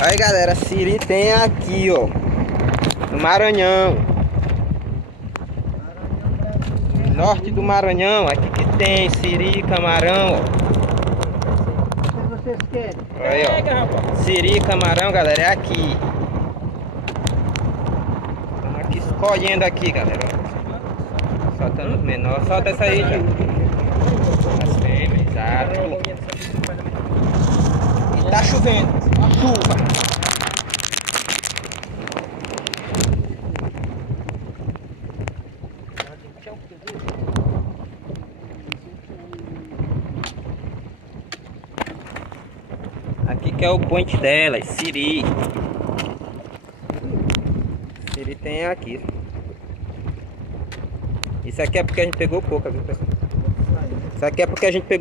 Aí galera, siri tem aqui, ó, no Maranhão. Norte do Maranhão, aqui que tem siri, camarão, ó. O que vocês querem? Aí, ó, siri, camarão, galera, é aqui. Estamos aqui escolhendo aqui, galera, ó. Soltando os menores, solta essa aí, já. As fêmeas, exato. E tá chovendo, uma chuva. Aqui que é o point delas, siri. Siri tem aqui. Isso aqui é porque a gente pegou pouca, viu, pessoal? Isso aqui é porque a gente pegou